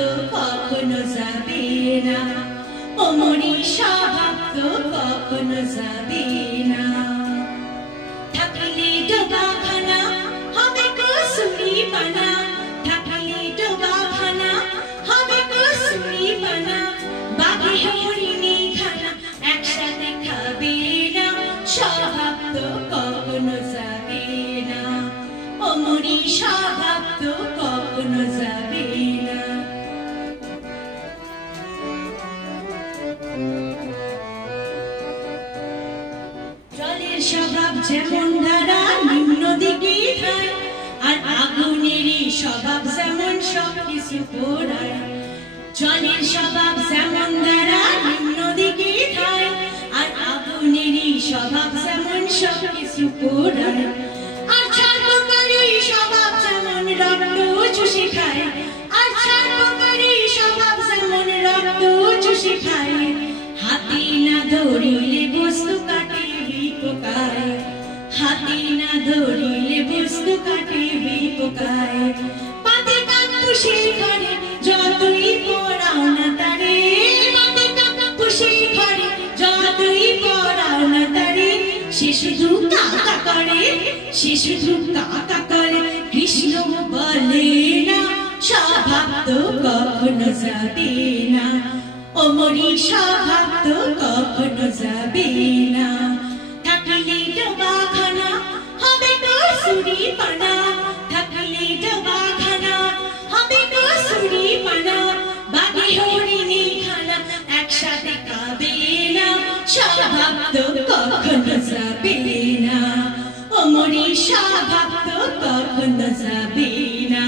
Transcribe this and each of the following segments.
তো কখনো যাবে না, ও মনীষা ভাব তো কখনো যাবে না। থাকলে ডোবাখানা হবে কসুরি পানা, থাকলে ডোবাখানা হবে কসুরি পানা, বাঘে হরিণী খানা একসাথে খাবে না, স্বভাব তো কখনো যাবে না, ও মনীষা ভাব তো কখনো যাবে না। জলের স্বভাব যেমন ধারা নিম্ন দিকে ধায়, আর আগুনেরই স্বভাব যেমন সব কিছু পোড়ায়। জলের স্বভাব যেমন ধারা নিম্ন দিকে ধায়, আর আগুনেরই স্বভাব যেমন সব কিছু পোড়ায়। আর ছাড়পোকারই স্বভাব যেমন রক্ত চুষে খায়, আর ছাড়পোকারই স্বভাব যেমন রক্ত চুষে খায়। হাতে না ধরিলে বস্তু কাটে বিপোকায়, হাতে না ধরিলে বস্তু কাটে বিপোকায়। পাতে কাক পুষে ঘরে যতই পড়াও না তারে, পাতে কাক পুষে ঘরে যতই পড়াও না তারে, সে শুধু কাকা করে, সে শুধু কাকা করে, কৃষ্ণ বলে না, স্বভাব তো কখনো যাবে না, ও মনীষা ভাব তো কখনো যাবে না। থাকলে ডোবাখানা হবে কসুরি পানা, থাকলে ডোবাখানা হবে কসুরি পানা, বাঘে হরিণী খানা একসাথে খাবে না, স্বভাব তো কখনো যাবে না, ও মনীষা ভাব তো কখনো যাবে না।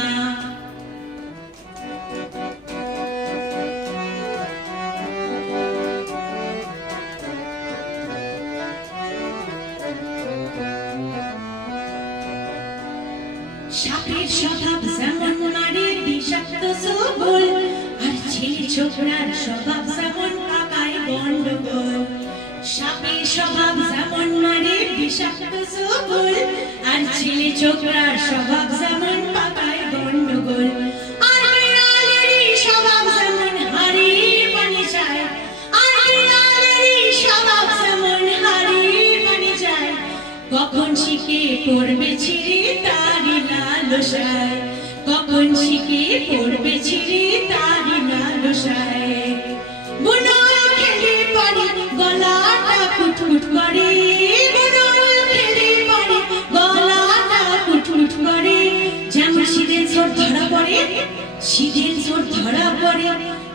সাপের স্বভাব যেমন মারে বিষাক্ত সবল, আর ছেলে ছোকরার স্বভাব যেমন পাকায় গন্ডগোল। সাপের স্বভাব যেমন মারে বিষাক্ত সবল, আর ছেলে ছোকরার স্বভাব যেমন পাকায় গন্ডগোল। আর বিড়ালেরই স্বভাব যেমন হাড়ির পানি চায়, আর বিড়ালেরই স্বভাব যেমন হাড়ির পানি চায়। কখন শিখে পড়বে ছিঁড়ে তারি লালসায়, কখন শিখে পড়বে ছিঁড়ে তারি লালসায়। বুনল খেলে পরে গলাটা কুটকুট করে, বুনল খেলে পরে গলাটা কুটকুট করে। যেমন শীতের ঝড় ধরা পড়ে, শীতের ঝড় ধরা পড়ে,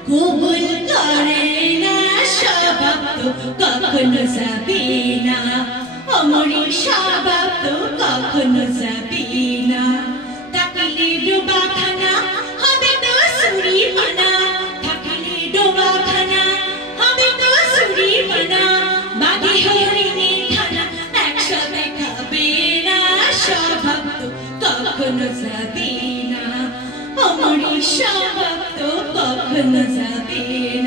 কবুল করে না, স্বভাব তো কখনো যাবে না, ও মনীষা ভাব তো কখনো যাবে না। থাকলে ডোবাখানা হবে কসুরি পানা, থাকলে ডোবাখানা হবে কসুরি পানা, বাঘে হরিণী খানা একসাথে খাবে না, স্বভাব তো কখনো যাবে না, ও মনীষা ভাব তো কখনো যাবে না।